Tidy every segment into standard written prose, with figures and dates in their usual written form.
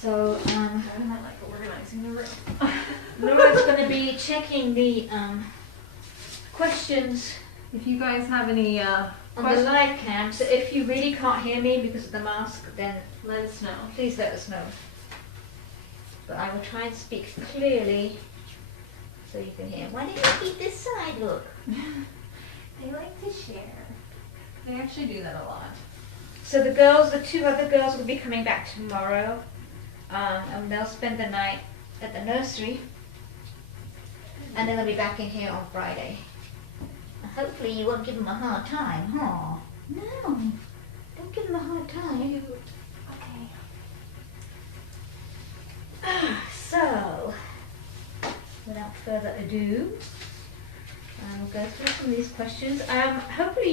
So, I like organizing the room. Laura's going to be checking the questions If you guys have any on the questions, live cam. So if you really can't hear me because of the mask, then let us know. please let us know. But I will try and speak clearly so you can hear. Why don't you keep this side, look? They like to share. They actually do that a lot. So the girls, the two other girls will be coming back tomorrow. And they'll spend the night at the nursery. And then they'll be back in here on Friday. Hopefully you won't give them a hard time, huh? No, don't give them a hard time. Okay. So, without further ado, we'll go through some of these questions. Hopefully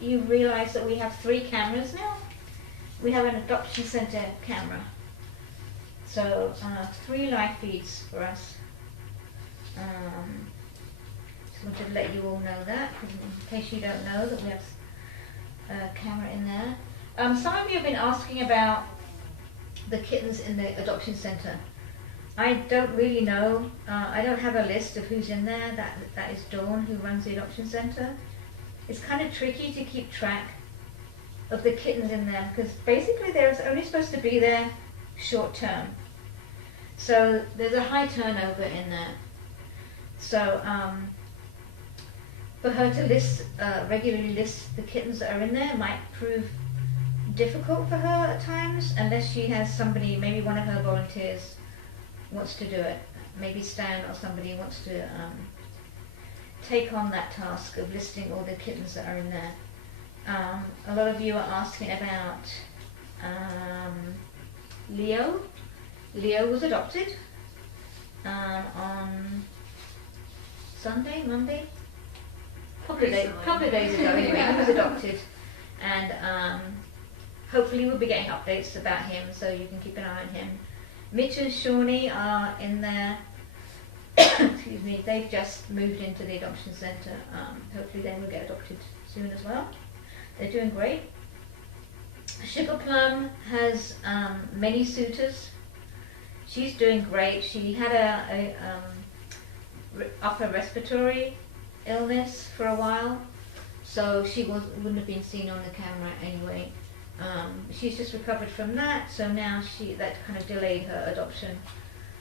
you realise that we have 3 cameras now. We have an adoption centre camera. So 3 live feeds for us. Just wanted to let you all know that, in case you don't know that we have a camera in there. Some of you have been asking about the kittens in the adoption centre. I don't really know. I don't have a list of who's in there. That is Dawn, who runs the adoption centre. It's kind of tricky to keep track of the kittens in there because basically they're only supposed to be there short term. So there's a high turnover in there. So for her to regularly list the kittens that are in there might prove difficult for her at times, unless she has somebody, maybe one of her volunteers wants to do it. Maybe Stan or somebody wants to take on that task of listing all the kittens that are in there. A lot of you are asking about Leo. Leo was adopted on Sunday, Monday? Couple of days ago anyway. He was adopted, and hopefully we'll be getting updates about him, so you can keep an eye on him. Mitch and Shawnee are in there. Excuse me, they've just moved into the adoption centre. Hopefully they will get adopted soon as well. They're doing great. Sugar Plum has many suitors. She's doing great. She had a upper respiratory illness for a while, so she wouldn't have been seen on the camera anyway. She's just recovered from that, so now that kind of delayed her adoption.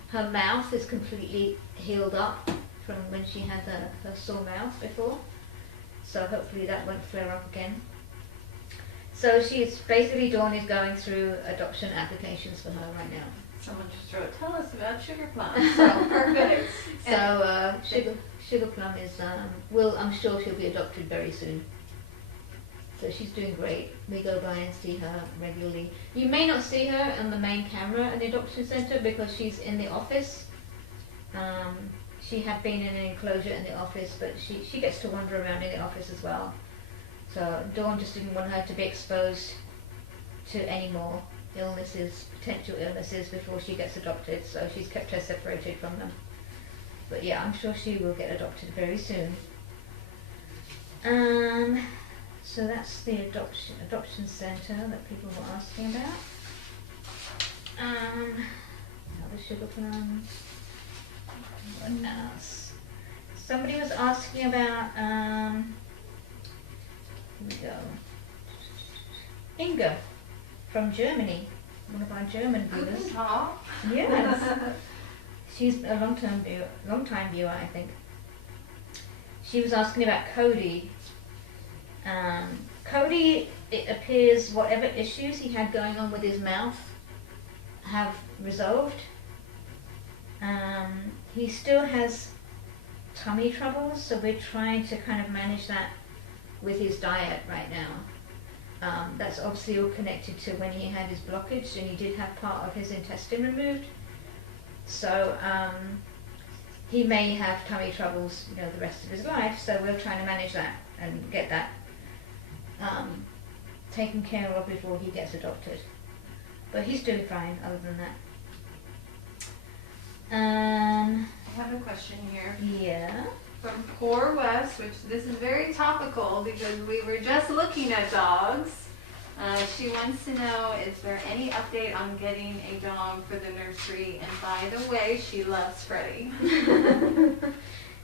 Her mouth is completely healed up from when she had her sore mouth before, so hopefully that won't flare up again. So Dawn is going through adoption applications for her right now. Someone just wrote, tell us about Sugar Plum. So perfect. So Sugar Plum is, I'm sure she'll be adopted very soon. So she's doing great. We go by and see her regularly. You may not see her on the main camera at the adoption centre because she's in the office. She had been in an enclosure in the office, but she gets to wander around in the office as well. So Dawn just didn't want her to be exposed to any more potential illnesses before she gets adopted, so she's kept her separated from them. But yeah, I'm sure she will get adopted very soon. So that's the adoption centre that people were asking about. Another Sugar Plum. What else? Somebody was asking about here we go. Inga from Germany, one of our German viewers. Yes. She's a long-time viewer, I think. She was asking about Cody. Cody, it appears whatever issues he had going on with his mouth have resolved. He still has tummy troubles, so we're trying to kind of manage that with his diet right now. That's obviously all connected to when he had his blockage, and he did have part of his intestine removed. So he may have tummy troubles, the rest of his life. So we're trying to manage that and get that taken care of before he gets adopted. But he's doing fine other than that. I have a question here. Yeah. From Poor West, which this is very topical because we were just looking at dogs. She wants to know, is there any update on getting a dog for the nursery? And by the way, she loves Freddie.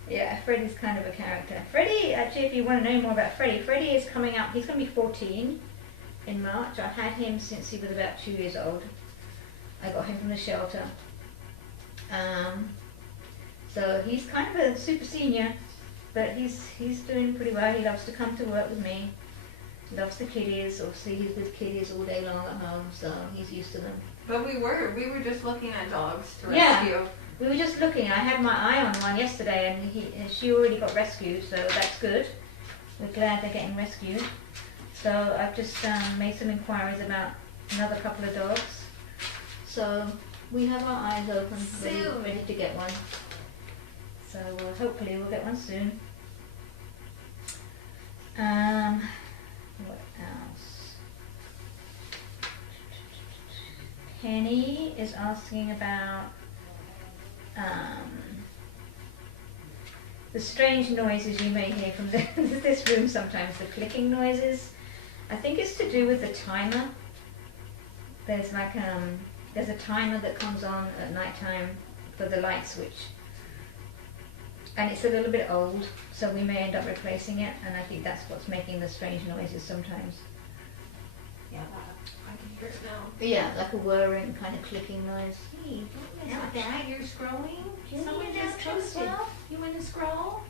Yeah, Freddie's kind of a character. Freddie, actually, if you want to know more about Freddie, Freddie is coming up, he's going to be 14 in March. I've had him since he was about 2 years old. I got him from the shelter. So he's kind of a super senior, but he's doing pretty well. He loves to come to work with me. He loves the kitties. Obviously, he's with kitties all day long at home, so he's used to them. But we were just looking at dogs to Yeah. rescue. We were just looking. I had my eye on one yesterday, and she already got rescued, so that's good. We're glad they're getting rescued. So I've just made some inquiries about another couple of dogs. So we have our eyes open, ready to get one. So hopefully we'll get one soon. What else? Penny is asking about the strange noises you may hear from this room sometimes, the clicking noises. I think it's to do with the timer. There's like there's a timer that comes on at night time for the light switch. And it's a little bit old, so we may end up replacing it, and I think that's what's making the strange noises sometimes. Yeah, I can hear it now. Yeah, like a whirring kind of clicking noise. Hey, don't miss that. You're scrolling? Judy, Someone you're just not posted. posted. You want to scroll?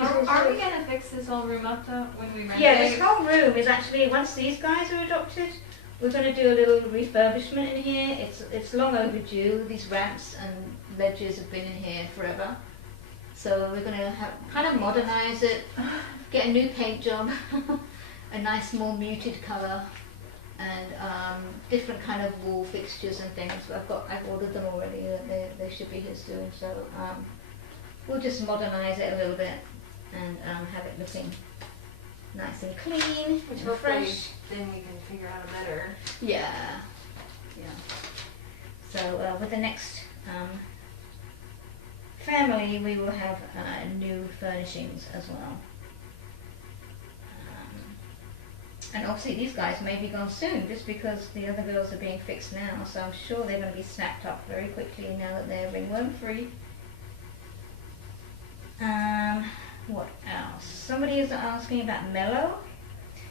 Are we going to fix this whole room up though when we renovate? Yeah, this whole room is actually, once these guys are adopted, we're going to do a little refurbishment in here. It's long overdue. These ramps and ledges have been in here forever. So we're going to kind of modernize it, get a new paint job, a nice more muted color, and different kind of wall fixtures and things. I've ordered them already. They should be here soon. So we'll just modernize it a little bit and have it looking nice and clean, Which and hopefully fresh. then we can figure out a better. Yeah. So with the next family, we will have new furnishings as well. And obviously these guys may be gone soon, just because the other girls are being fixed now, so I'm sure they're going to be snapped up very quickly now that they're ringworm free. What else? Somebody is asking about Mellow.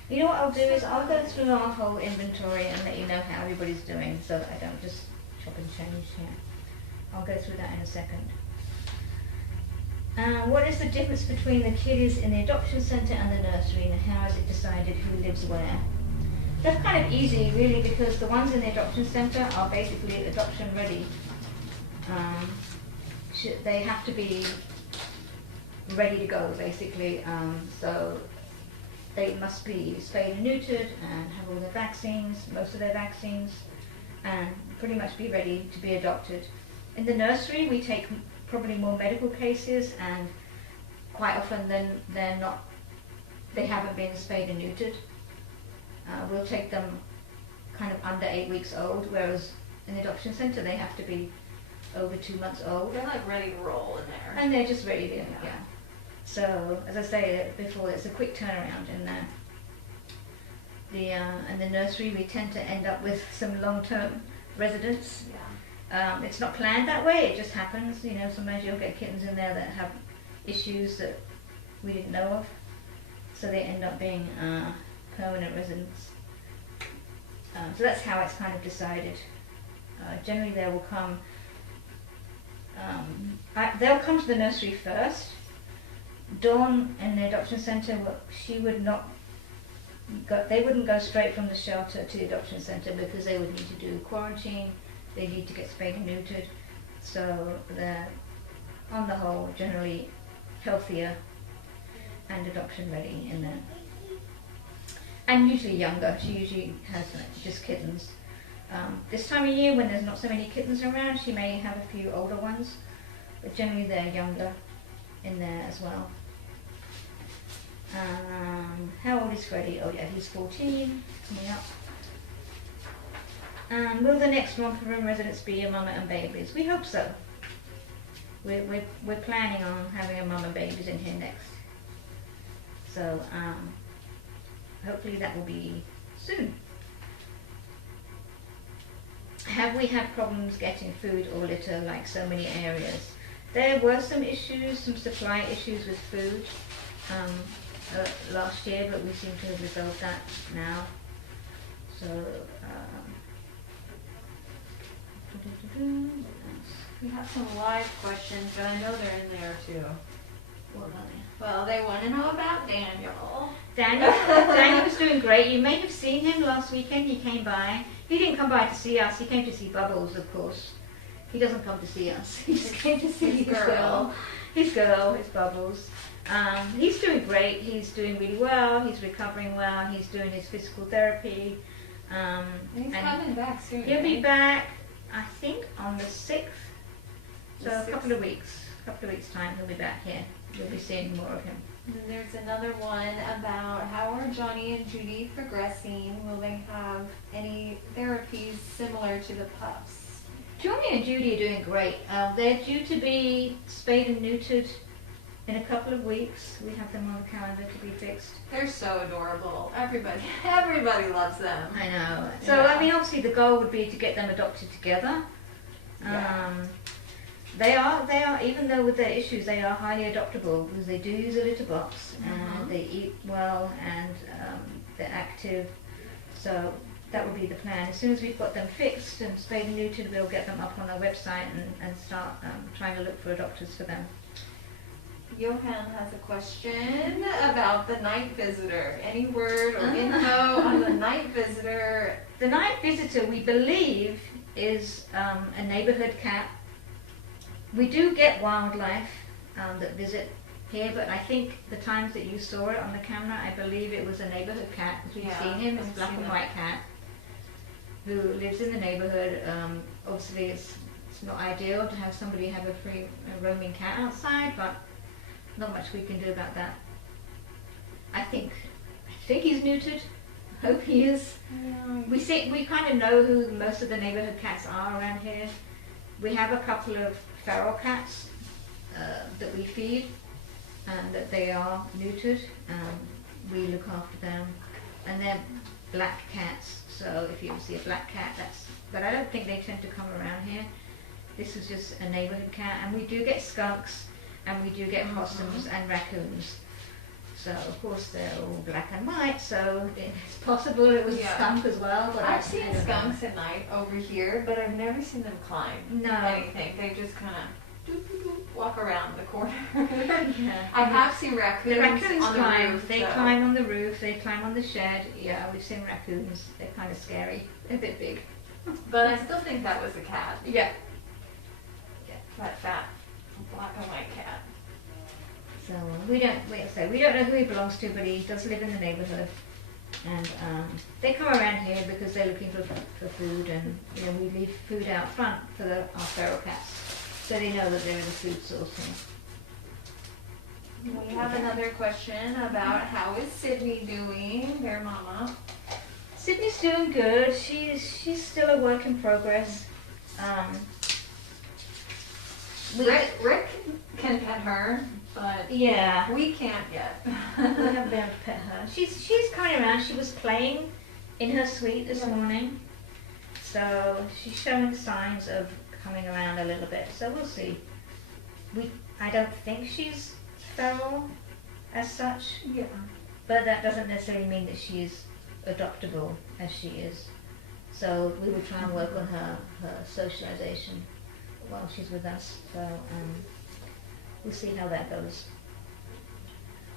You know what I'll do is I'll go through our whole inventory and let you know how everybody's doing, so that I don't just chop and change here. I'll go through that in a second. What is the difference between the kiddies in the adoption centre and the nursery, and how is it decided who lives where? That's kind of easy, really, because the ones in the adoption centre are basically adoption ready. They have to be ready to go, basically. So they must be spayed and neutered and have all their vaccines, most of their vaccines, and pretty much be ready to be adopted. In the nursery, we take probably more medical cases, and quite often then they haven't been spayed and neutered. We'll take them kind of under 8 weeks old, whereas in the adoption centre they have to be over 2 months old. They're like ready to roll in there. And they're just ready to, yeah. So, as I say before, it's a quick turnaround in there. In the nursery, we tend to end up with some long-term residents. Yeah. It's not planned that way, it just happens. You know, sometimes you'll get kittens in there that have issues that we didn't know of. So they end up being permanent residents. So that's how it's kind of decided. Generally they will come, they'll come to the nursery first. Dawn in the adoption centre, she would not go, they wouldn't go straight from the shelter to the adoption centre, because they would need to do quarantine, they need to get spayed and neutered, so they're on the whole generally healthier and adoption ready in there. And usually younger, she usually has just kittens. This time of year when there's not so many kittens around, she may have a few older ones, but generally they're younger in there as well. How old is Freddie? Oh yeah, he's 14, coming up. Will the next romper room residents be a mama and babies? We hope so. We're planning on having a mama and babies in here next. So hopefully that will be soon. Have we had problems getting food or litter like so many areas? There were some issues, some supply issues with food last year, but we seem to have resolved that now. So, we have some live questions, but I know they're in there too. what are they? Well, they want to know about Daniel. Daniel was doing great. You may have seen him last weekend. He came by. He didn't come by to see us. He came to see Bubbles, of course. He doesn't come to see us. He just came to see his girl. His Bubbles. He's doing great. He's doing really well. He's recovering well. He's doing his physical therapy. And he's coming back soon. He'll be back, I think, on the 6th. So a couple of weeks time he'll be back here. You'll be seeing more of him. And then there's another one about how are Johnny and Judy progressing? Will they have any therapies similar to the pups? Johnny and Judy are doing great. They're due to be spayed and neutered in a couple of weeks. We have them on the calendar to be fixed. They're so adorable. Everybody loves them. I know. So, Yeah. I mean, obviously the goal would be to get them adopted together. Yeah. They are, even though with their issues, they are highly adoptable because they do use a litter box and they eat well and they're active. So that would be the plan. As soon as we've got them fixed and spayed and neutered, we'll get them up on our website and start trying to look for adopters for them. Johan has a question about the night visitor. Any word or info on the night visitor? The night visitor, we believe, is a neighborhood cat. We do get wildlife that visit here, but I think the times that you saw it on the camera, I believe it was a neighborhood cat. We've seen him. It's a black and white cat who lives in the neighborhood. Obviously, it's not ideal to have somebody have a roaming cat outside, but not much we can do about that. I think he's neutered. Hope he is. Yeah. We kind of know who most of the neighborhood cats are around here. We have a couple of feral cats that we feed and that they are neutered. We look after them, and they're black cats. So if you ever see a black cat, but I don't think they tend to come around here. This is just a neighborhood cat, and we do get skunks, and we do get possums and raccoons. So of course they're all black and white, so it's possible it was a skunk as well. But I've seen skunks at night over here, but I've never seen them climb anything. They just kind of walk around the corner. Yeah. I have seen raccoons. The raccoons on climb. the roof, They climb on the roof. They climb on the shed. Yeah, we've seen raccoons. They're kind of scary. They're a bit big. But I still think that was a cat. Yeah. That fat black and white cat. So we don't know who he belongs to, but he does live in the neighborhood, and they come around here because they're looking for food, and we leave food out front for our feral cats, so they know that there is a food source here. We have another question about how is Sydney doing, their mama. Sydney's doing good. She's still a work in progress. Rick can pet her, but yeah, we can't yet. we haven't been able to pet her. She's coming around. She was playing in her suite this morning, so she's showing signs of coming around a little bit. So we'll see. I don't think she's feral as such. Yeah. But that doesn't necessarily mean that she's adoptable as she is. So we will try and work on her socialization while she's with us. So we'll see how that goes.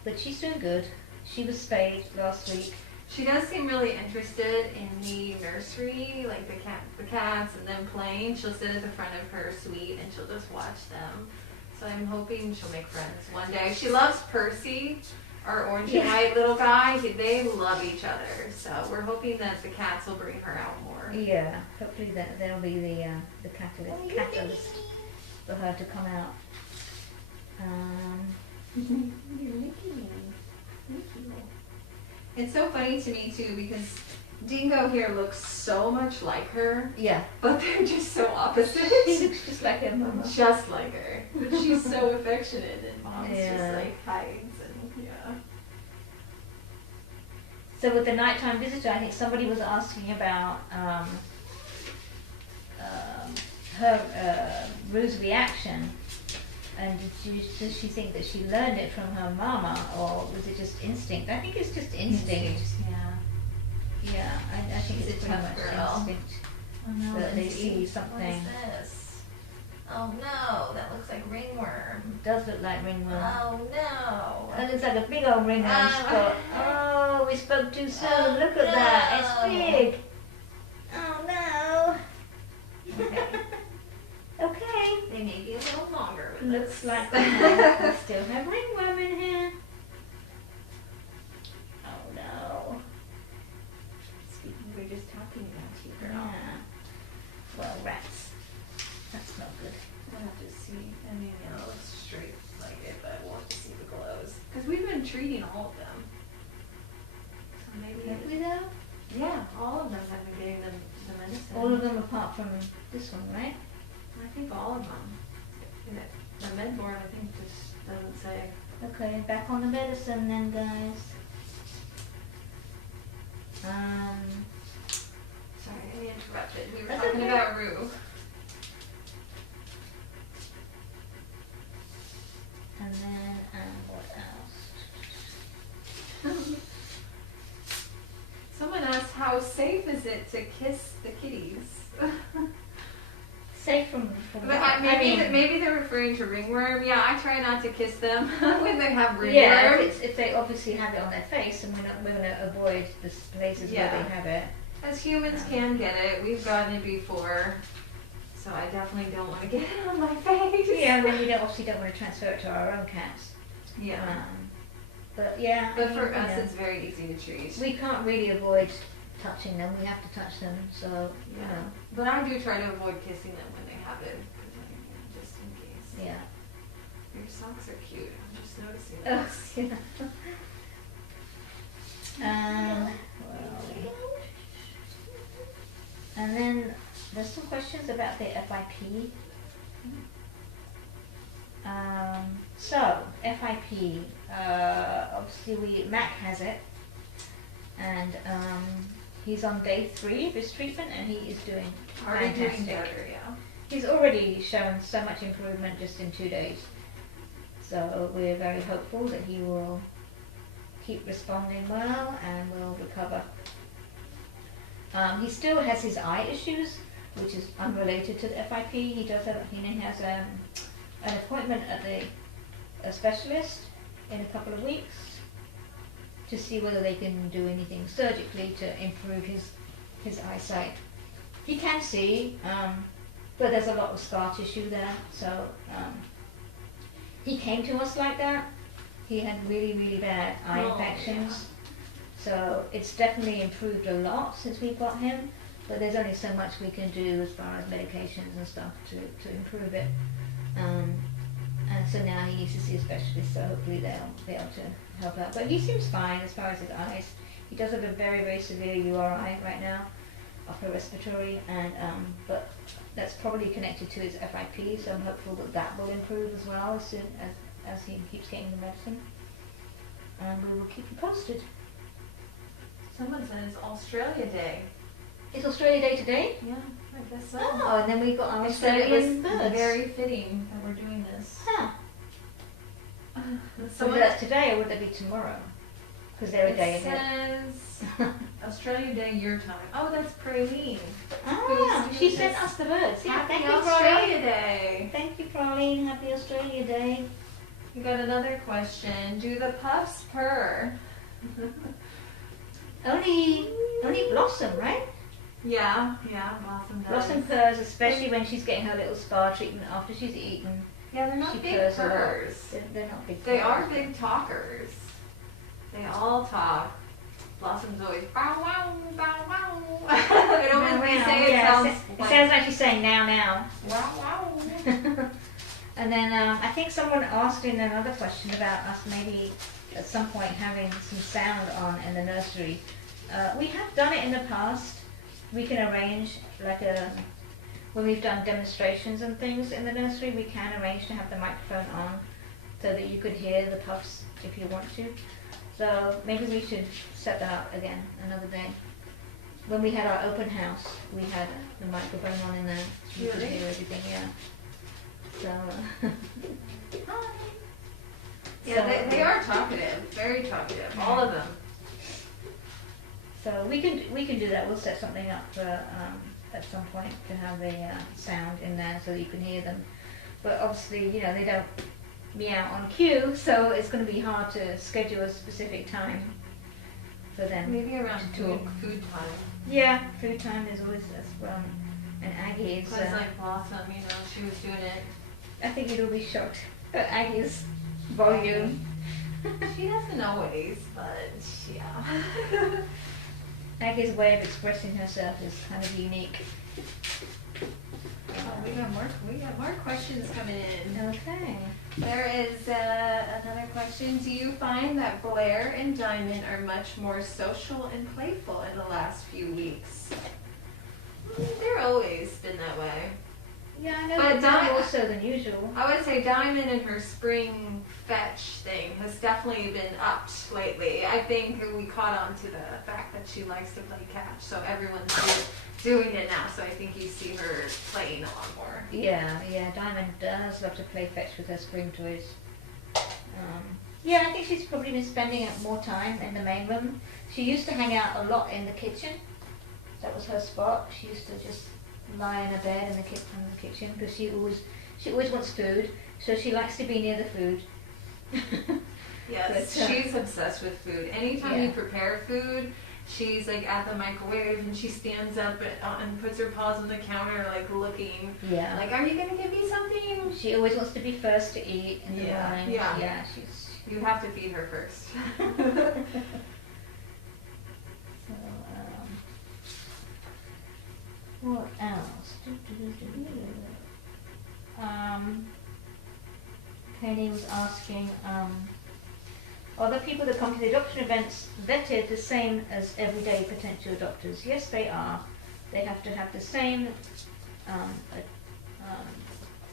But she's doing good. She was spayed last week. She does seem really interested in the nursery, like the cats and them playing. She'll sit at the front of her suite and she'll just watch them. So I'm hoping she'll make friends one day. She loves Percy, our orange and white little guy. They love each other. So we're hoping that the cats will bring her out more. Yeah, hopefully that'll be the catalyst for her to come out. It's so funny to me too because Dingo here looks so much like her. Yeah. But they're just so opposite. She looks just like her mama. Just like her. But she's so affectionate and Mom's Yeah. just like hides and yeah. So with the nighttime visitor, I think somebody was asking about her Rue's reaction, and does she think that she learned it from her mama, or was it just instinct? I think it's just instinct. Yeah, I think it's pretty much instinct. Oh no, That they Lindsay, see something. What is this? Oh no, that looks like ringworm. It does look like ringworm. Oh no. It looks like a big old ringworm spot. Oh, we spoke too soon. Look at that. It's big. Oh no. Okay. Okay. They may be a little longer with Looks this. like we still have ringworm in here. Oh no. We're just talking about you, girl. Yeah. Well, rats. That's not good. We'll have to see. I mean, it looks straight like it, but we'll have to see the glows. Because we've been treating all of them. So maybe. Have we though? Yeah, all of them have been getting the medicine. All of them apart from this one, right? I think all of them. The med board, I think, just doesn't say. Okay, back on the medicine then, guys. Sorry, I interrupted. We were That's talking okay. about Rue. And then, what else? Someone asked, how safe is it to kiss the kitties? Safe from But maybe they're referring to ringworm. Yeah, I try not to kiss them when they have ringworm. Yeah, if they obviously have it on their face, and we're going to avoid the places where Yeah. they have it. As humans can get it. We've gotten it before. So I definitely don't want to get it on my face. Yeah, and then we obviously don't want to transfer it to our own cats. Yeah. But yeah. But I for mean, us, you know, it's very easy to treat. we can't really avoid touching them. We have to touch them. So you know. But I do try to avoid kissing them when they have it, just in case. Yeah. Your socks are cute. I'm just noticing Oh, this. yeah. Where are we? And then there's some questions about the FIP. So FIP, obviously Mac has it, and he's on day 3 of his treatment, and he is doing Already doing fantastic. better, yeah. He's already shown so much improvement just in 2 days. So we're very hopeful that he will keep responding well and will recover. He still has his eye issues, which is unrelated to the FIP. He has an appointment at a specialist in a couple of weeks to see whether they can do anything surgically to improve his eyesight. He can see, but there's a lot of scar tissue there, so he came to us like that. He had really, really bad eye infections. So it's definitely improved a lot since we got him, but there's only so much we can do as far as medications and stuff to improve it. And so now he needs to see a specialist, so hopefully they'll be able to help out. But he seems fine as far as his eyes. He does have a very, very severe URI right now, upper respiratory, and but that's probably connected to his FIP, so I'm hopeful that that will improve as well as soon as he keeps getting the medicine. And we will keep you posted. Someone said it's Australia Day. Is Australia Day today? Yeah, I guess so. Oh, and then we got our They said it Australian was birds. very fitting that we're doing this. Huh. So Someone that's today, or would that be tomorrow? Because they're a day it ahead. says Australia Day your time. Oh, that's Praline. Ah, Who's she doing sent this? us the birds. Yeah, Happy thank you, Australia Praline. Day. Thank you, Praline. Happy Australia Day. We got another question. Do the pups purr? Only Blossom, right? Yeah, Blossom does. Blossom purrs, especially when she's getting her little spa treatment after she's eaten. Yeah, they're not She big purrs a lot. purrs. They're not big. They purrs. are big talkers. They all talk. Blossom's always bow wow, bow wow. I don't know when you say it Yeah, sounds it like sounds like she's saying now. wow wow. And then I think someone asked in another question about us maybe at some point having some sound on in the nursery. We have done it in the past. We can arrange when we've done demonstrations and things in the nursery, we can arrange to have the microphone on so that you could hear the pups if you want to. So maybe we should set that up again another day. When we had our open house, we had the microphone on in there. So you could hear everything, yeah. So, hi. Yeah, they are talkative, very talkative, all of them. So we can do that. We'll set something up for, at some point to have the sound in there so that you can hear them. But obviously, you know, they don't meow on cue, so it's going to be hard to schedule a specific time for them. Maybe around food time. Yeah, food time is always as well. And Aggie is. Because like Blossom, you know, she was doing it. I think you'll be shocked at Aggie's volume. She doesn't always, but yeah. Aggie's way of expressing herself is kind of unique. Oh, we got more questions coming in. Okay. There is another question. Do you find that Blair and Diamond are much more social and playful in the last few weeks? They're always been that way. Yeah, I know, but more so than usual. I would say Diamond and her spring fetch thing has definitely been upped lately. I think we caught on to the fact that she likes to play catch, so everyone's doing it now, so I think you see her playing a lot more. Yeah, Diamond does love to play fetch with her spring toys. Yeah, I think she's probably been spending more time in the main room. She used to hang out a lot in the kitchen. That was her spot. She used to just lie in a bed in the kitchen because she always wants food, so she likes to be near the food. Yes, she's obsessed with food. Anytime you prepare food, she's like at the microwave and she stands up and puts her paws on the counter, like looking. Yeah. Like, are you gonna give me something? She always wants to be first to eat in the morning. Yeah. You have to feed her first. So, what else? Penny was asking, are the people that come to the adoption events vetted the same as everyday potential adopters? Yes, they are. They have to have the same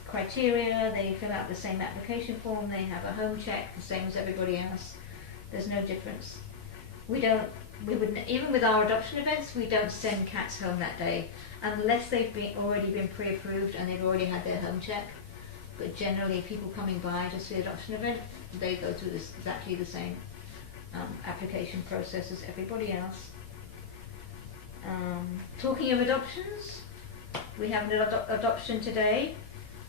criteria. They fill out the same application form. They have a home check, the same as everybody else. There's no difference. We wouldn't, even with our adoption events, we don't send cats home that day unless they've already been pre-approved and they've already had their home check. But generally, people coming by just the adoption event, they go through exactly the same application process as everybody else. Talking of adoptions, we have an adoption today.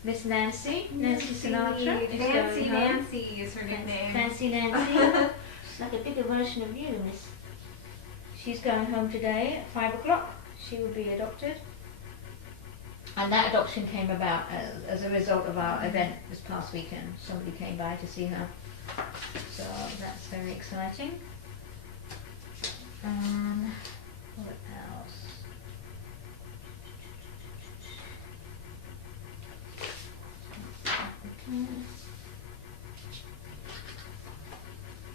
Miss Nancy Sinatra. Fancy Nancy is her nickname. Fancy Nancy. She's like a bigger version of you, Miss. She's going home today at 5 o'clock. She will be adopted. And that adoption came about as a result of our event this past weekend. Somebody came by to see her. So that's very exciting. What else?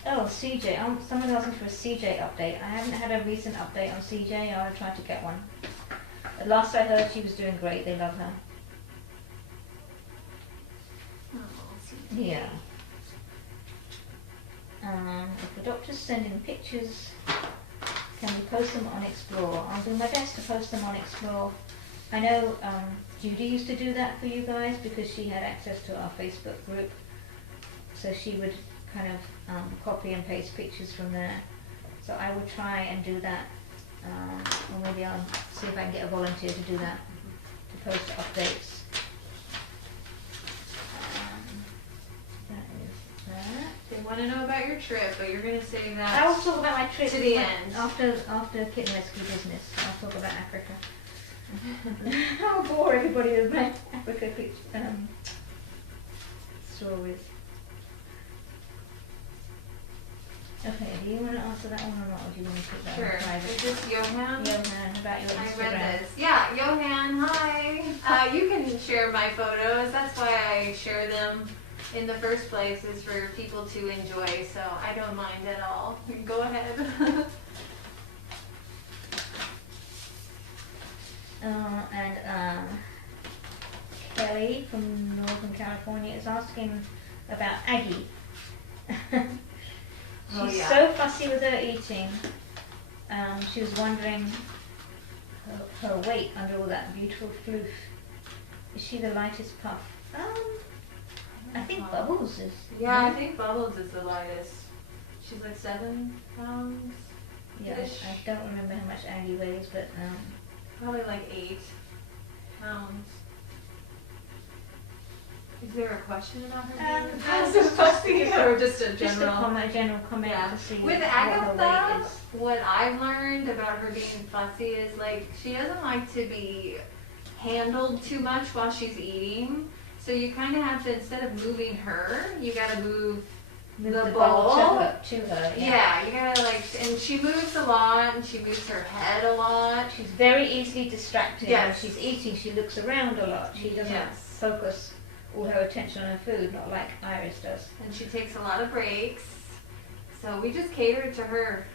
Oh, CJ. Someone's asking for a CJ update. I haven't had a recent update on CJ. I'll try to get one. Last I heard, she was doing great. They love her. Oh, yeah. If the doctors send in pictures, can we post them on Explore? I'll do my best to post them on Explore. I know Judy used to do that for you guys because she had access to our Facebook group. So she would kind of copy and paste pictures from there. So I will try and do that. Or maybe I'll see if I can get a volunteer to do that, to post updates. That is that. They want to know about your trip, but you're going to save that. I will talk about my trip to the end. After kitten rescue business. I'll talk about Africa. I'll bore everybody with my Africa stories. Okay, do you want to answer that one or not, or do you want to put that Sure. on private? Is this Johan? Johan, about your Instagram. I read this. Yeah, Johan, hi. You can share my photos. That's why I share them in the first place, is for people to enjoy, so I don't mind at all. You can go ahead. Kelly from Northern California is asking about Aggie. She's so fussy with her eating. She was wondering her weight under all that beautiful floof. Is she the lightest puff? I think Bubbles is. Yeah, I think Bubbles is the lightest. She's like 7 pounds. Yeah, I don't remember how much Aggie weighs, but probably like 8 pounds. Is there a question about her being fussy or just a general comment yeah. to see with Agatha, what I've learned about her being fussy is like she doesn't like to be handled too much while she's eating. So you kind of have to, instead of moving her, you got to move the bowl to her. Yeah, you gotta like, and she moves a lot, and she moves her head a lot. She's very easily distracted. Yes. When she's eating, she looks around a lot. She doesn't focus all her attention on her food, not like Iris does. And she takes a lot of breaks. So we just cater to her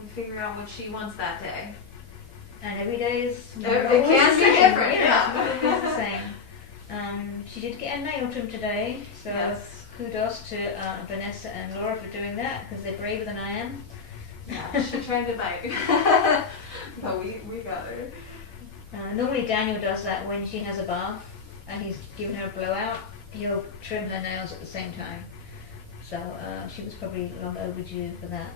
and figure out what she wants that day. And every day is it can be different. Yeah, it's the same. She did get a nail trim today, so kudos to Vanessa and Laura for doing that because they're braver than I am. Yeah, she tried to bite, but we got her. Normally Daniel does that when she has a bath and he's given her a blowout. He'll trim her nails at the same time. So she was probably long overdue for that.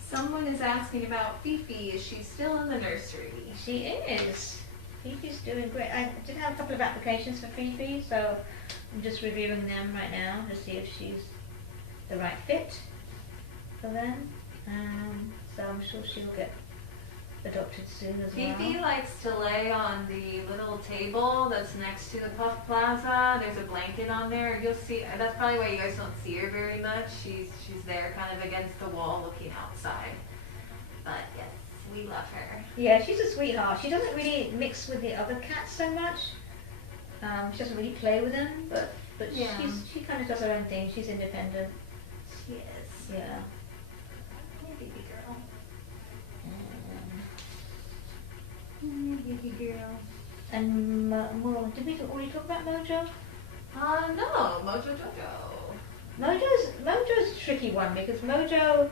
Someone is asking about Fifi. Is she still in the nursery? She is. Fifi's doing great. I did have a couple of applications for Fifi, so I'm just reviewing them right now to see if she's the right fit for them. So I'm sure she'll get adopted soon as well. Fifi likes to lay on the little table that's next to the Puff Plaza. There's a blanket on there. You'll see. That's probably why you guys don't see her very much. She's there, kind of against the wall, looking outside. But yes, we love her. Yeah, she's a sweetheart. She doesn't really mix with the other cats so much. She doesn't really play with them, but she kind of does her own thing. She's independent. She is. Yeah. Hey, baby girl. Baby girl. And did we already talk about Mojo? No, Mojo Jojo. Mojo's a tricky one because Mojo,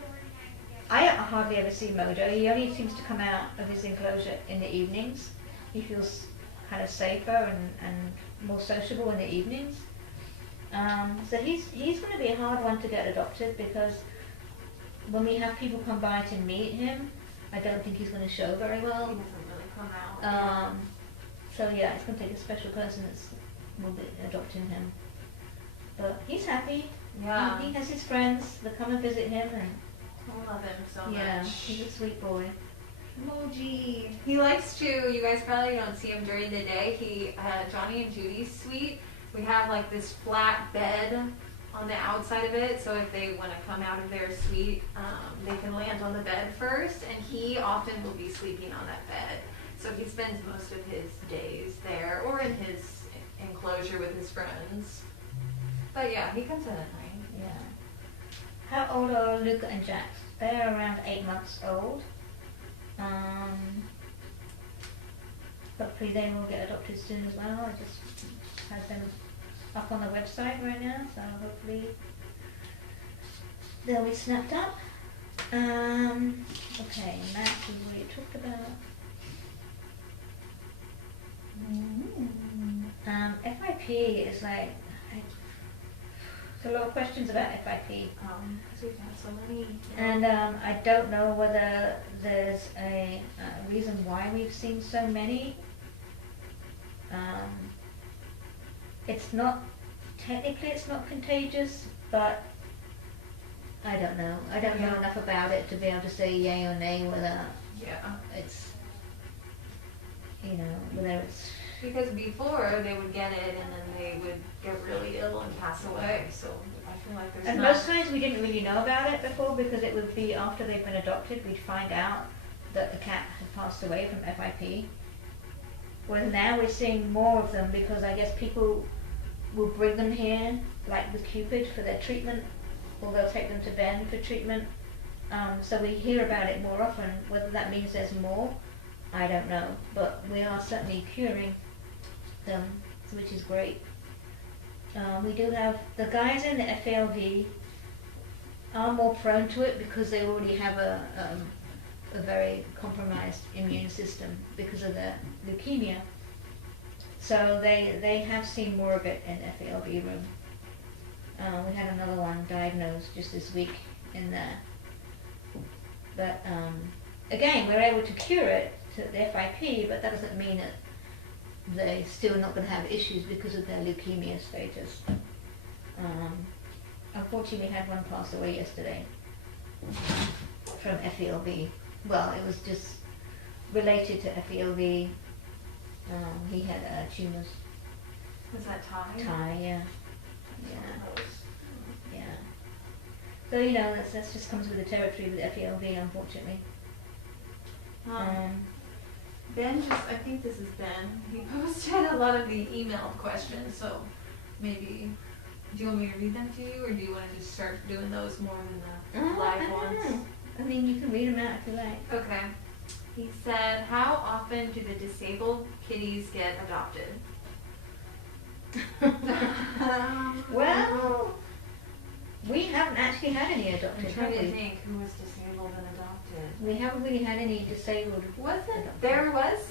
I hardly ever see Mojo. He only seems to come out of his enclosure in the evenings. He feels kind of safer and more sociable in the evenings. So he's going to be a hard one to get adopted because when we have people come by to meet him, I don't think he's going to show very well. He doesn't really come out. So yeah, it's going to take a special person that will be adopting him. But he's happy. Yeah. He has his friends that come and visit him, and I love him so much. Yeah, he's a sweet boy. Moji. He likes to, you guys probably don't see him during the day. Johnny and Judy's suite, we have like this flat bed on the outside of it, so if they want to come out of their suite, they can land on the bed first, and he often will be sleeping on that bed. So he spends most of his days there, or in his enclosure with his friends. But yeah, he comes in at night. Yeah. How old are Luca and Jax? They're around 8 months old. Hopefully they will get adopted soon as well. I just had them up on the website right now, so hopefully they'll be snapped up. Okay, Matt, we already talked about. FIP is like, there's a lot of questions about FIP. Because we've had so many. And I don't know whether there's a reason why we've seen so many. It's not, technically it's not contagious, but I don't know. I don't know enough about it to be able to say yay or nay whether it's, whether it's... Because before they would get it and then they would get really ill and pass away, so I feel like there's And most times we didn't really know about it before because it would be after they've been adopted we'd find out that the cat had passed away from FIP. Whereas now we're seeing more of them because I guess people will bring them here, like with Cupid, for their treatment, or they'll take them to Ben for treatment. So we hear about it more often. Whether that means there's more, I don't know. But we are certainly curing them, which is great. We do have the guys in the FALD. are more prone to it because they already have a very compromised immune system because of their leukemia. So they have seen more of it in FELV room. We had another one diagnosed just this week in there. But again, we're able to cure it to the FIP, but that doesn't mean that they're still not going to have issues because of their leukemia status. Unfortunately, we had one pass away yesterday from FELV. Well, it was just related to FELV. He had tumors. Was that Ty? Ty, yeah. Yeah. Yeah. So, you know, that's just comes with the territory with FELV, unfortunately. Ben I think this is Ben, he posted a lot of the email questions, so maybe, do you want me to read them to you, or do you want to just start doing those more than the live ones? I mean, you can read them out if you like. Okay. He said, how often do the disabled kitties get adopted? Well, we haven't actually had any adopted, I'm have trying to we? think who was disabled and adopted. We haven't really had any disabled. There was,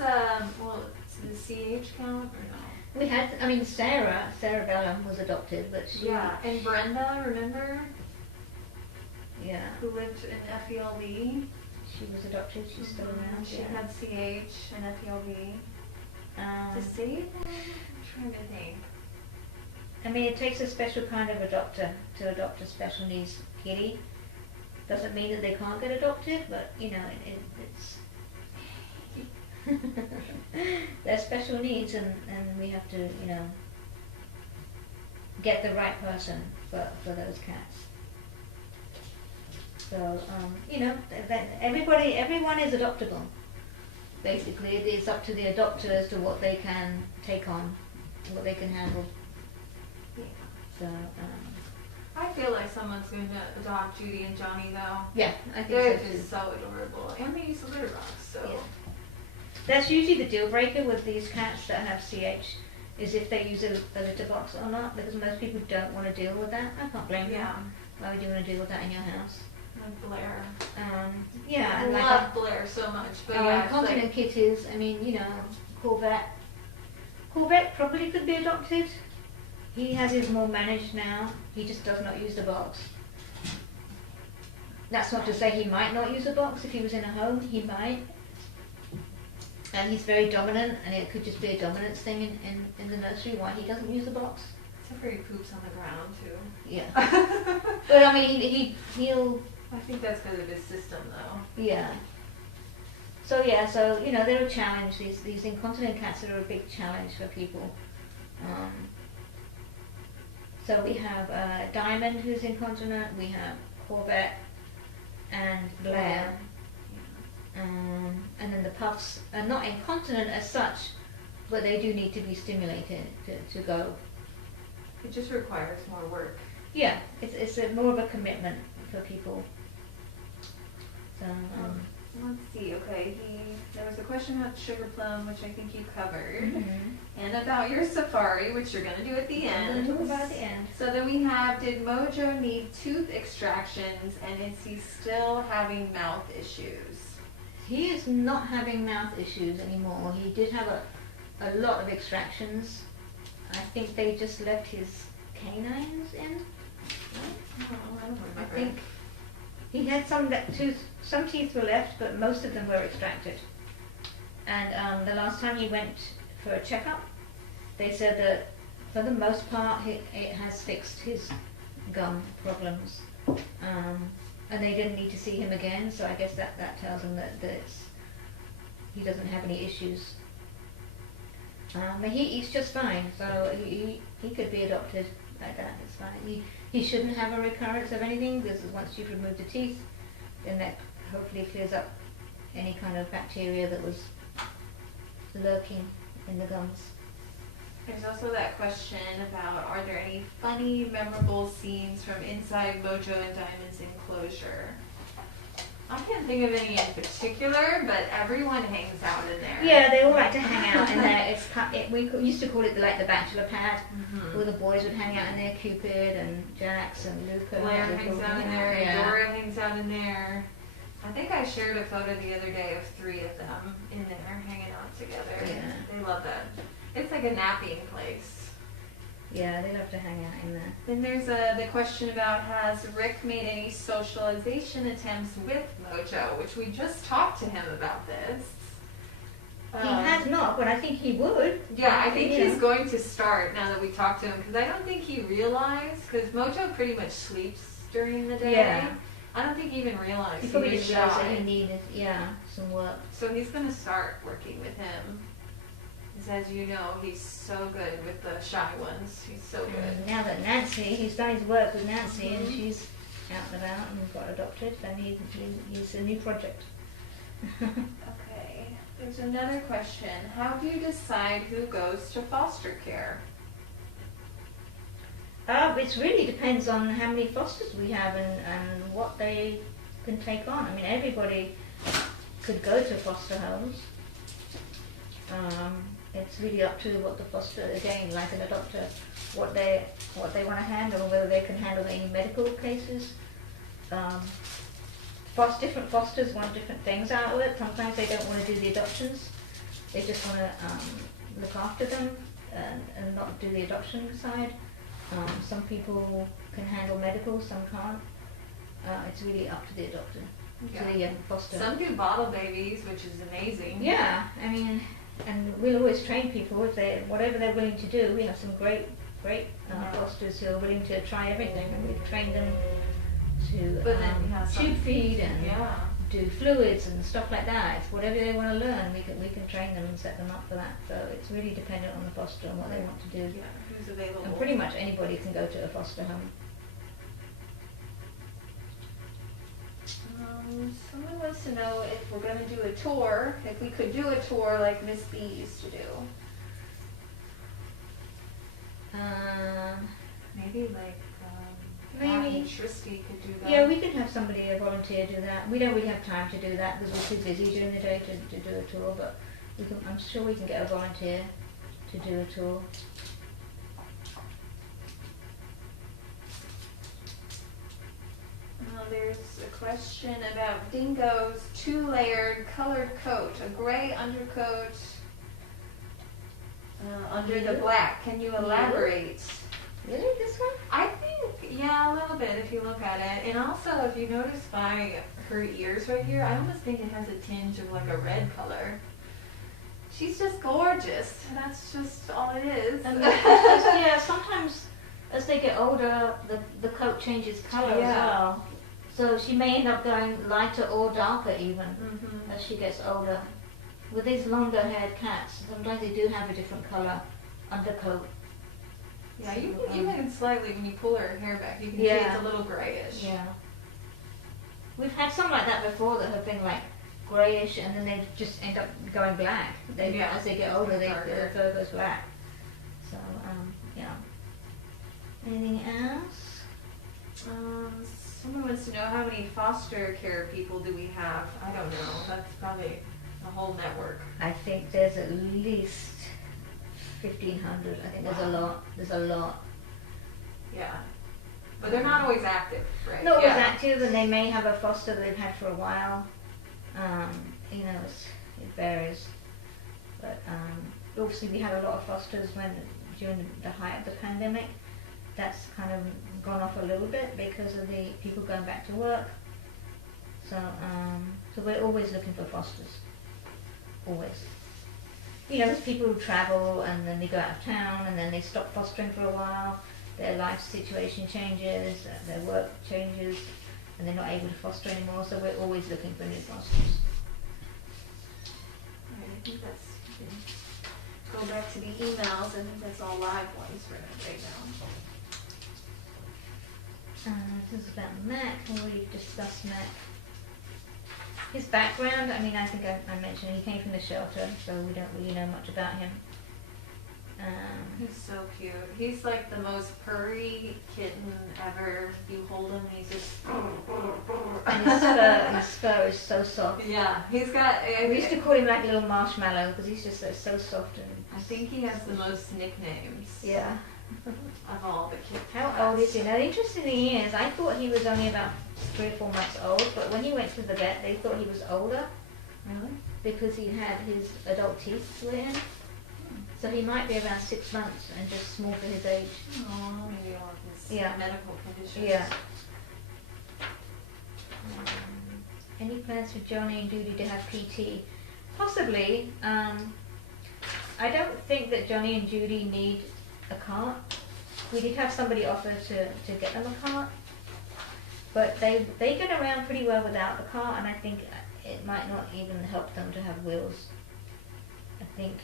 well, the CH count or no? We had, I mean, Sarah Bella was adopted, but she... Yeah, and Brenda, remember? Yeah. Who lived in FELV. She was adopted, she's still around. She had CH and FELV. Disabled? I'm trying to think. I mean, it takes a special kind of adopter to adopt a special needs kitty. Doesn't mean that they can't get adopted, but, you know, it's... They're special needs, and we have to, you know, get the right person for those cats. So, you know, everyone is adoptable. Basically, it is up to the adopter as to what they can take on, what they can handle. Yeah. So, I feel like someone's going to adopt Judy and Johnny, though. yeah, I think They're so too. just so adorable, and they use a litter box, so. Yeah. That's usually the deal breaker with these cats that have CH, is if they use a litter box or not, because most people don't want to deal with that. I can't blame them. Why would you want to deal with that in your house? And Blair. Yeah, I and love Blair so much, but yeah, continent like, kitties, I mean, you know, Corvette probably could be adopted. He has his more managed now. He just does not use the box. That's not to say he might not use a box if he was in a home. He might. And he's very dominant, and it could just be a dominance thing in the nursery why he doesn't use the box. except for he poops on the ground too. Yeah. But I mean, he'll. I think that's because of his system, though. Yeah. So yeah, so you know they're a challenge. These incontinent cats are a big challenge for people. So we have Diamond, who's incontinent. We have Corvette and Blair. And then the Pups are not incontinent as such, but they do need to be stimulated to go. It just requires more work. Yeah, it's more of a commitment for people. So let's see. Okay, there was a question about Sugar Plum, which I think you covered, and about your safari, which you're gonna do at the end. I'm gonna talk about at the end. So then we have: did Mojo need tooth extractions, and is he still having mouth issues? He is not having mouth issues anymore. He did have a lot of extractions. I think they just left his canines in. Right? Oh, I don't remember. I think he had some teeth were left, but most of them were extracted. And the last time he went for a checkup, they said that for the most part it has fixed his gum problems. And they didn't need to see him again, so I guess that tells him that he doesn't have any issues. But he eats just fine, so he could be adopted like that. It's fine. He shouldn't have a recurrence of anything, because once you've removed the teeth, then that hopefully clears up any kind of bacteria that was lurking in the gums. There's also that question about, are there any funny, memorable scenes from inside Mojo and Diamond's enclosure? I can't think of any in particular, but everyone hangs out in there. Yeah, they all like to hang out in there. We used to call it like the bachelor pad, where the boys would hang out in there. Cupid and Jax and Luca. Blair hangs out in there. Yeah. Dora hangs out in there. I think I shared a photo the other day of 3 of them in there hanging out together. Yeah. They love that. It's like a napping place. Yeah, they love to hang out in there. Then there's the question about, has Rick made any socialization attempts with Mojo, which we just talked to him about this. He has not, but I think he would. Yeah, I think he's going to start now that we talked to him, because I don't think he realized, because Mojo pretty much sleeps during the day. Yeah. I don't think he even realized He he probably was just realized that shy. he needed, some work. So he's going to start working with him. Because as you know, he's so good with the shy ones. He's so good. And now that he's done his work with Nancy, and she's out and about and got adopted, then he's a new project. Okay, there's another question. How do you decide who goes to foster care? It really depends on how many fosters we have and what they can take on. I mean, everybody could go to foster homes. It's really up to what the foster, again, like an adopter, what they want to handle, whether they can handle any medical cases. Different fosters want different things out of it. Sometimes they don't want to do the adoptions. They just want to look after them and not do the adoption side. Some people can handle medical, some can't. It's really up to the adopter, to the foster. Some do bottle babies, which is amazing. Yeah, I mean, and we'll always train people if whatever they're willing to do. We have some great fosters who are willing to try everything, and we've trained them to tube feed and do fluids and stuff like that. It's whatever they want to learn, we can train them and set them up for that. So it's really dependent on the foster and what they want to do. Yeah, who's available. And pretty much anybody can go to a foster home. Someone wants to know if we're going to do a tour, if we could do a tour like Miss B used to do. Maybe like maybe Tristy could do that. Yeah, we can have somebody, a volunteer, do that. We don't really have time to do that because we're too busy during the day to do a tour, but I'm sure we can get a volunteer to do a tour. There's a question about Dingo's 2-layered colored coat, a gray undercoat under the black. Can you elaborate? Really, this one? I think, yeah, a little bit if you look at it. And also, if you notice by her ears right here, I almost think it has a tinge of like a red color. She's just gorgeous. That's just all it is. And yeah, sometimes as they get older, the coat changes color as well. So she may end up going lighter or darker even as she gets older. With these longer haired cats, sometimes they do have a different color undercoat. Yeah, you can even slightly, when you pull her hair back, you can see it's a little grayish. Yeah. We've had some like that before that have been like grayish and then they just end up going black. As they get older, their fur goes black. So, yeah. Anything else? Someone wants to know how many foster care people do we have. I don't know. That's probably a whole network. I think there's at least 1,500. I think there's a lot. There's a lot. Yeah. But they're not always active, right? Not always active, and they may have a foster that they've had for a while. It varies. But obviously we had a lot of fosters during the height of the pandemic. That's kind of gone off a little bit because of the people going back to work. So we're always looking for fosters. Always. There's people who travel and then they go out of town and then they stop fostering for a while. Their life situation changes, their work changes, and they're not able to foster anymore. So we're always looking for new fosters. Alright, I think that's go back to the emails. I think that's all live ones for right now. This is about Mac, we've discussed Mac. His background, I think I mentioned he came from the shelter, so we don't really know much about him. He's so cute. He's like the most purry kitten ever. You hold him and he's just... And his fur is so soft. Yeah, he's got... We used to call him like a little marshmallow because he's just so soft. And I think he has the most nicknames. Yeah. Of all the kids. How old is he? Now, the interesting thing is, I thought he was only about 3 or 4 months old, but when he went to the vet, they thought he was older. Really? Because he had his adult teeth were in. So he might be around 6 months and just small for his age. Oh, maybe all of his medical conditions. Yeah. Any plans for Johnny and Judy to have PT? Possibly. I don't think that Johnny and Judy need a cart. We did have somebody offer to get them a cart, but they get around pretty well without the cart, and I think it might not even help them to have wheels. I think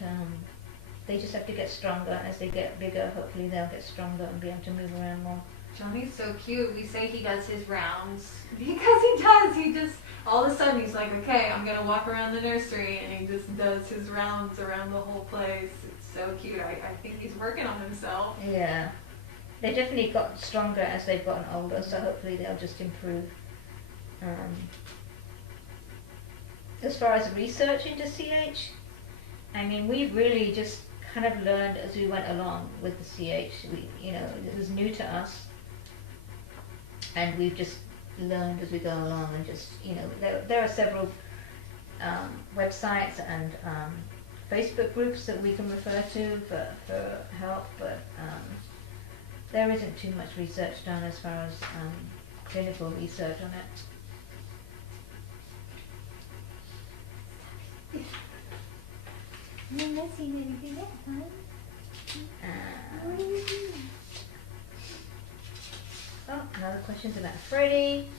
they just have to get stronger. As they get bigger, hopefully they'll get stronger and be able to move around more. Johnny's so cute. We say he does his rounds because he does. He just, all of a sudden he's like, okay, I'm going to walk around the nursery, and he just does his rounds around the whole place. It's so cute. I think he's working on himself. Yeah. They definitely got stronger as they've gotten older, so hopefully they'll just improve. As far as research into CH, I mean, we've really just kind of learned as we went along with the CH. It was new to us, and we've just learned as we go along, and just, there are several websites and Facebook groups that we can refer to for help, but there isn't too much research done as far as clinical research on it. You're missing anything yet, Oh, another question's about Freddie.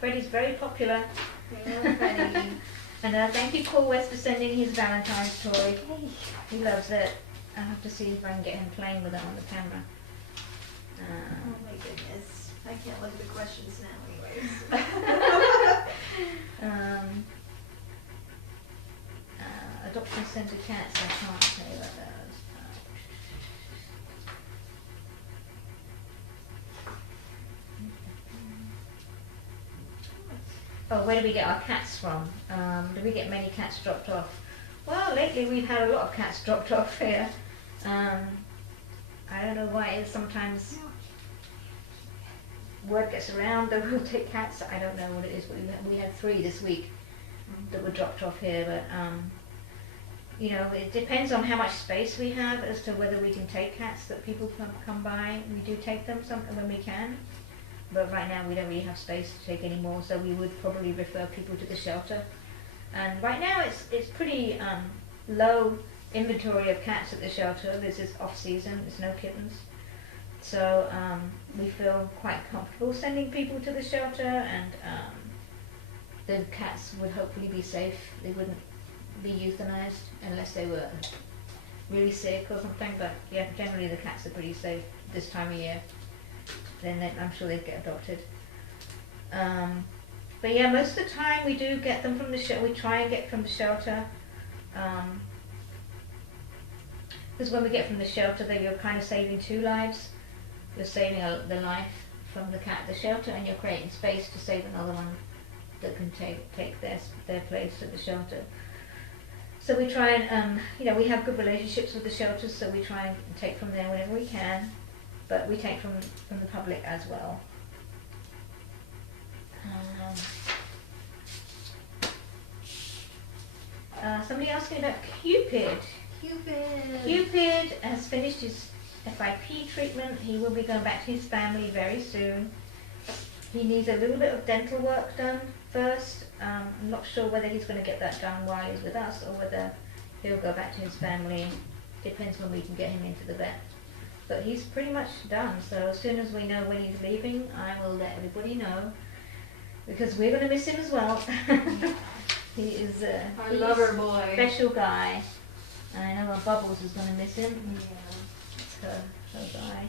Freddie's very popular. Freddie. And thank you, Paul West, for sending his Valentine's toy. He loves it. I'll have to see if I can get him playing with it on the camera. Oh my goodness. I can't look at the questions now anyways. Adoption Center cats, I can't tell you about those. Oh, where do we get our cats from? Do we get many cats dropped off? Well, lately we've had a lot of cats dropped off here. I don't know why it is. Sometimes word gets around that we'll take cats. I don't know what it is, but we had 3 this week that were dropped off here. But it depends on how much space we have as to whether we can take cats that people come by. We do take them when we can, but right now we don't really have space to take any more, so we would probably refer people to the shelter. And right now it's pretty low inventory of cats at the shelter. This is off season, there's no kittens. So we feel quite comfortable sending people to the shelter, and the cats would hopefully be safe. They wouldn't be euthanized unless they were really sick or something, but yeah, generally the cats are pretty safe this time of year. Then I'm sure they'd get adopted. But yeah, most of the time we do get them from the shelter. We try and get from the shelter. Because when we get from the shelter, then you're kind of saving 2 lives. You're saving the life from the cat at the shelter, and you're creating space to save another one that can take their place at the shelter. So we try and, we have good relationships with the shelters, so we try and take from there whenever we can, but we take from the public as well. Somebody asked me about Cupid. Cupid has finished his FIP treatment. He will be going back to his family very soon. He needs a little bit of dental work done first. I'm not sure whether he's going to get that done while he's with us or whether he'll go back to his family. Depends when we can get him into the vet. But he's pretty much done, so as soon as we know when he's leaving, I will let everybody know, because we're going to miss him as well. He is our lover boy. Special guy. I know our Bubbles is going to miss him. Yeah, it's her guy.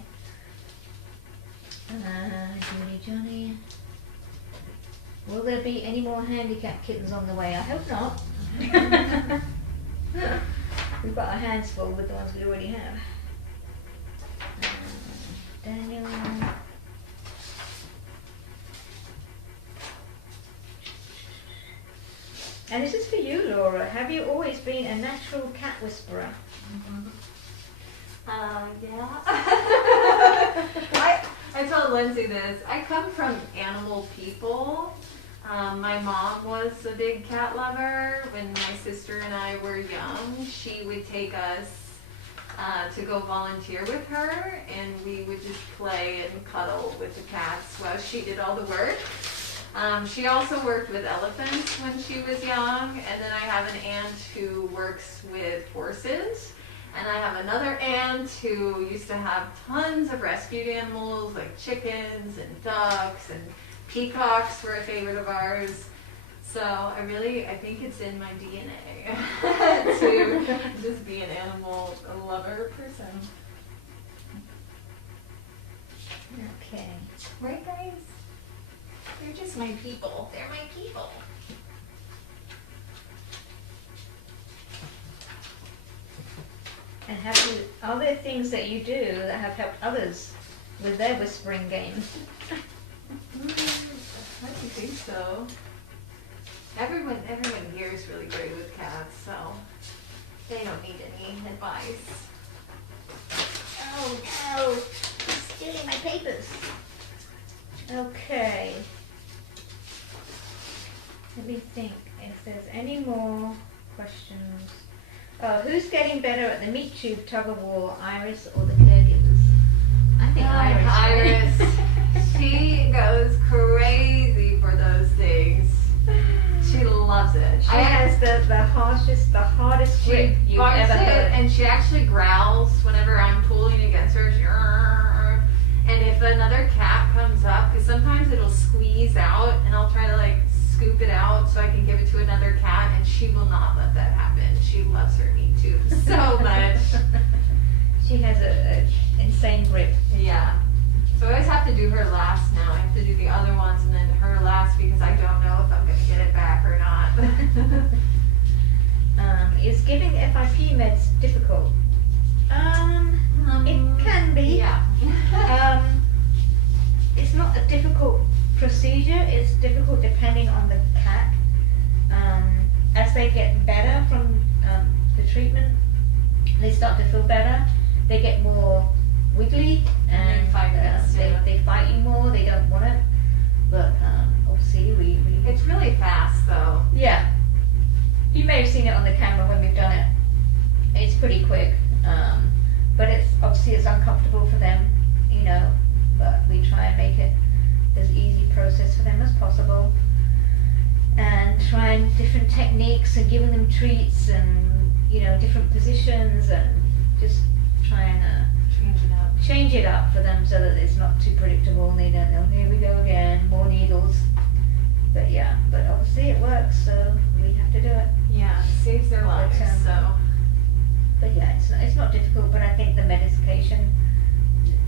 Johnny. Will there be any more handicapped kittens on the way? I hope not. We've got our hands full with the ones we already have. Daniel. And this is for you, Laura. Have you always been a natural cat whisperer? Yeah. I told Lindsay this. I come from animal people. My mom was a big cat lover. When my sister and I were young, she would take us to go volunteer with her, and we would just play and cuddle with the cats while she did all the work. She also worked with elephants when she was young, and then I have an aunt who works with horses. And I have another aunt who used to have tons of rescued animals like chickens and ducks, and peacocks were a favorite of ours. So I think it's in my DNA to just be an animal lover person. Okay. Right, guys? They're just my people. They're my people. And are there things that you do that have helped others with their whispering games? I don't think so. Everyone here is really great with cats, so they don't need any advice. Oh no! He's stealing my papers. Okay. Let me think if there's any more questions. Who's getting better at the meat tube tug of war, Iris or the caregivers? I think Iris. She goes crazy for those things. She loves it. She has the hardest grip you've ever heard. And she actually growls whenever I'm pulling against her. And if another cat comes up, because sometimes it'll squeeze out, and I'll try to scoop it out so I can give it to another cat, and she will not let that happen. She loves her meat tube so much. She has an insane grip. Yeah. So I always have to do her last now. I have to do the other ones and then her last because I don't know if I'm going to get it back or not. Is giving FIP meds difficult? It can be. Yeah. It's not a difficult procedure. It's difficult depending on the cat. As they get better from the treatment, they start to feel better. They get more wiggly and they fight you more. They don't want it, but obviously we. It's really fast though. Yeah, you may have seen it on the camera when we've done it. It's pretty quick, but it's obviously it's uncomfortable for them, But we try and make it as easy process for them as possible, and trying different techniques and giving them treats and different positions and just trying to change it up for them so that it's not too predictable and they don't know, here we go again, more needles. But yeah, but obviously it works, so we have to do it. Yeah, it saves their lives, But yeah, it's not difficult, but I think the medication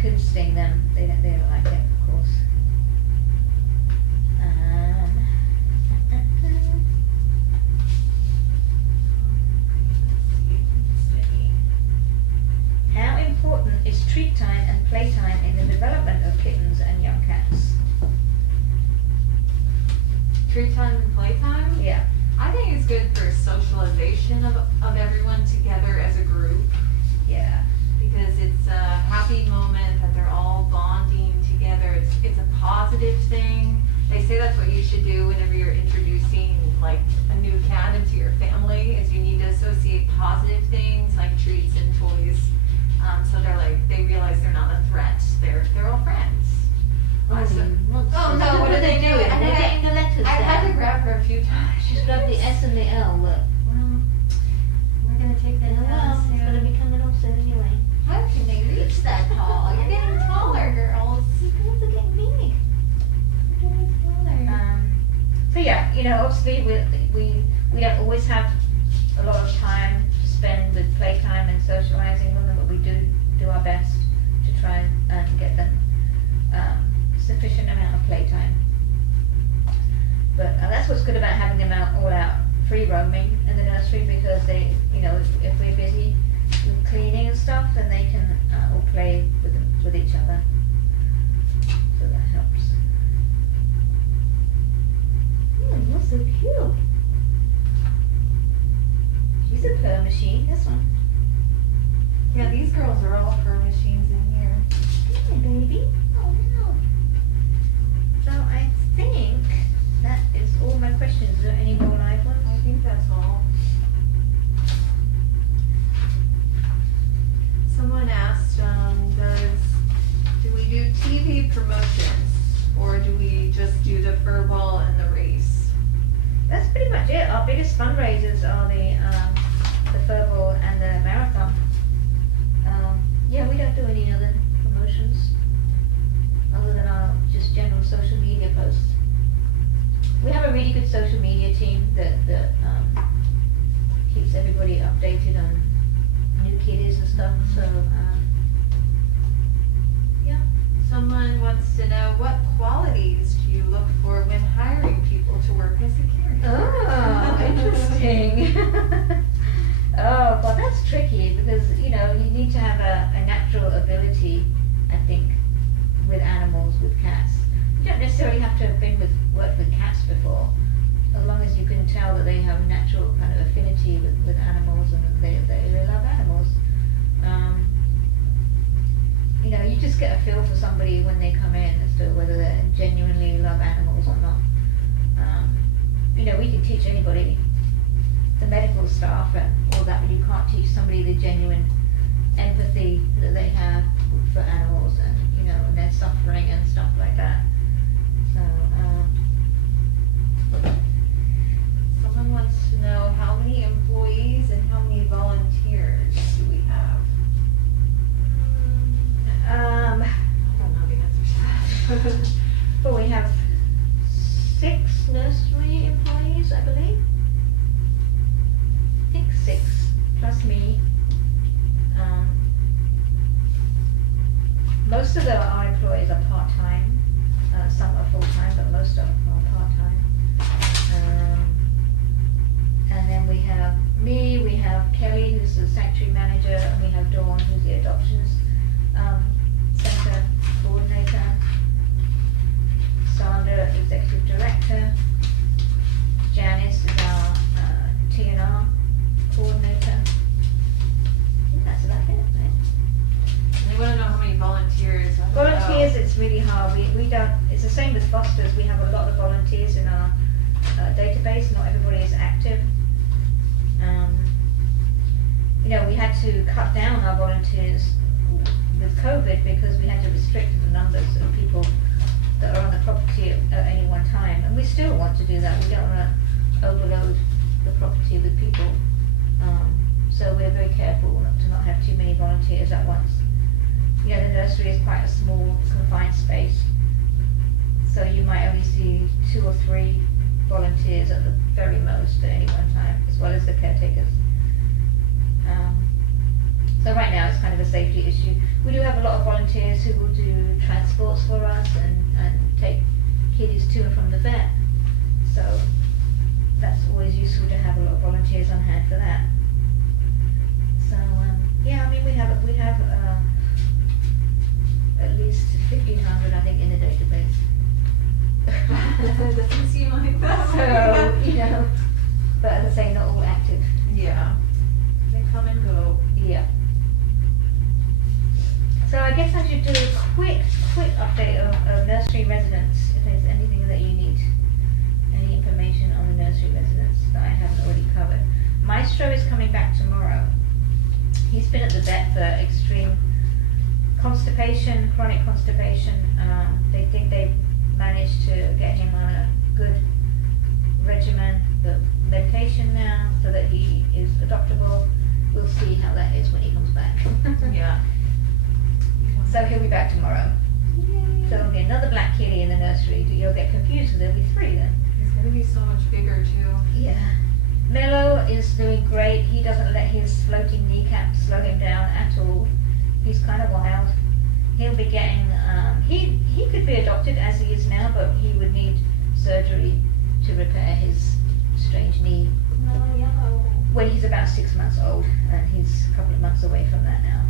could sting them. They don't like it, of course. How important is treat time and playtime in the development of kittens and young cats? Treat time and playtime? Yeah. I think it's good for socialization of everyone together as a group. Yeah. Because it's a happy moment that they're all bonding together. It's a positive thing. They say that's what you should do whenever you're introducing a new cat into your family, is you need to associate positive things like treats and toys. So they realize they're not a threat. They're all friends. Oh no, what are they doing? They're getting the letters I had down. to grab her a few times. She's grabbed the S and the L, look. Well, we're going to take the L It's going to be coming off soon anyway. How can they reach that tall? You're getting taller, girls. You guys are getting big. You're getting taller. So yeah, obviously we don't always have a lot of time to spend with playtime and socializing with them, but we do our best to try and get them sufficient amount of playtime. But that's what's good about having them all out free roaming in the nursery, because they, if we're busy, machine, this one. Yeah, these girls are all fur machines in here. Hi, baby. Oh no. So I think that is all my questions. Is there any more live ones? I think that's all. Someone asked, do we do TV promotions or do we just do the fur ball and the race? That's pretty much it. Our biggest fundraisers are the fur ball and the marathon. Yeah, we don't do any other promotions other than our just general social media posts. We have a really good social media team that keeps everybody updated on new kiddies and stuff. So yeah. Someone wants to know, what qualities do you look for when hiring people to work as a caregiver? Oh, interesting. Oh, well, that's tricky because, you know, you need to have a natural ability, I think, with animals, with cats. You don't necessarily have to have worked with cats before, as long as you can tell that they have a natural kind of affinity with animals and they love animals. You know, you just get a feel for somebody when they come in as to whether they genuinely love animals or not. You know, we can teach anybody, the medical staff and all that, but you can't teach somebody the genuine empathy that they have for animals and, you know, and their suffering and stuff like that. So, Someone wants to know, how many employees and how many volunteers do we have? I don't know the answer to that. But we have 6 nursery employees, I believe. I think 6, plus me. Most of our employees are part-time. Some are full-time, but most are part-time. And then we have me, we have Kelly, who's the sanctuary manager, and we have Dawn, who's the adoptions center coordinator. Sandra, executive director. Janice is our T&R coordinator. I think that's about it, right? They want to know how many volunteers. Volunteers, it's really hard. We don't, it's the same with fosters. We have a lot of volunteers in our database. Not everybody is active. You know, we had to cut down our volunteers with COVID because we had to restrict the numbers of people that are on the property at any one time. And we still want to do that. We don't want to overload the property with people. So we're very careful to not have too many volunteers at once. You know, the nursery is quite a small, confined space. So you might only see 2 or 3 volunteers at the very most at any one time, as well as the caretakers. So right now it's kind of a safety issue. We do have a lot of volunteers who will do transports for us and take kiddies to and from the vet. So that's always useful to have a lot of volunteers on hand for that. So yeah, I mean we have at least 1,500, I think, in the database. Doesn't seem like that. So, you know, but as I say, not all active. Yeah. They come and go. Yeah. So I guess I should do a quick update of nursery residents, if there's anything that you need, any information on the nursery residents that I haven't already covered. Maestro is coming back tomorrow. He's been at the vet for extreme constipation, chronic constipation. They think they've managed to get him on a good regimen of medication now so that he is adoptable. We'll see how that is when he comes back. Yeah. So he'll be back tomorrow. Yay. So there'll be another black kitty in the nursery. You'll get confused because there'll be 3 then. He's gonna be so much bigger too. Yeah. Mello is doing great. He doesn't let his floating kneecap slow him down at all. He's kind of wild. He'll be getting, he could be adopted as he is now, but he would need surgery to repair his strange knee Oh, yellow. when he's about 6 months old, and he's a couple of months away from that now.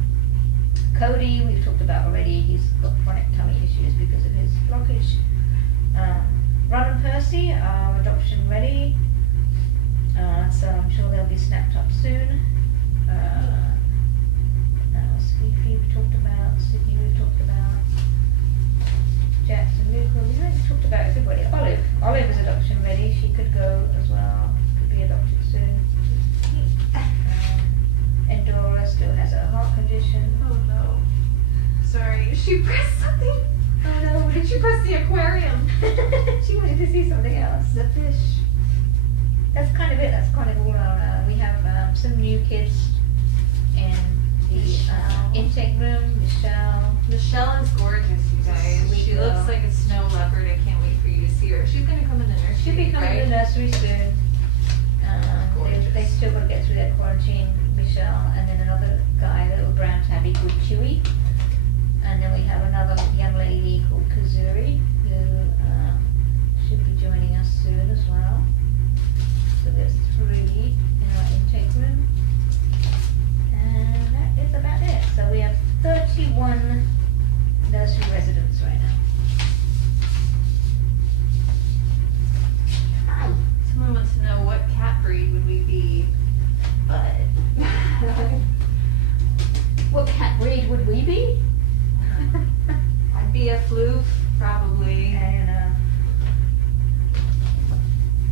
Cody, we've talked about already, he's got chronic tummy issues because of his blockage. Ron and Percy are adoption ready, so I'm sure they'll be snapped up soon. magician. Oh no. Sorry, she pressed something. Oh no, Did she press the aquarium? she wanted to see something else. The fish. That's kind of it. That's kind of all our. We have some new kids in the Michelle. intake room. Michelle is gorgeous, you guys. Sweet She girl. looks like a snow leopard. I can't wait for you to see her. She's gonna come in the nursery, She'll be coming right? to the nursery soon. Gorgeous. They still got to get through their quarantine, Michelle, and then another guy, a little brown tabby called Chewy. And then we have another young lady called Kazuri, who should be joining us soon as well. So there's 3 in our intake room. And that is about it. So we have 31 nursery residents right now. Hi. Someone wants to know what cat breed would we be, but What cat breed would we be? I'd be a floof, probably. I don't know.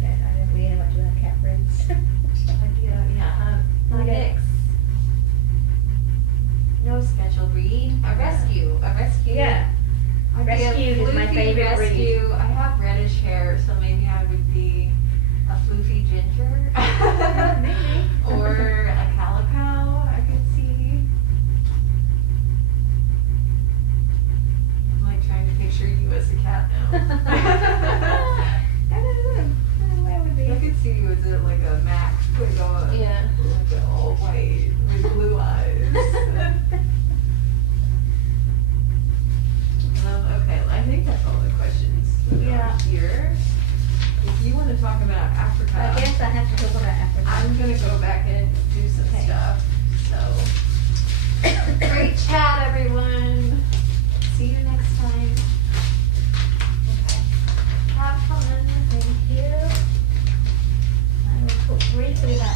I don't really know much about cat breeds. I'd be a We don't- mix. No special breed. A rescue. Yeah. I'd be a Rescued is my floofy favorite breed. rescue. I have reddish hair, so maybe I would be a floofy ginger.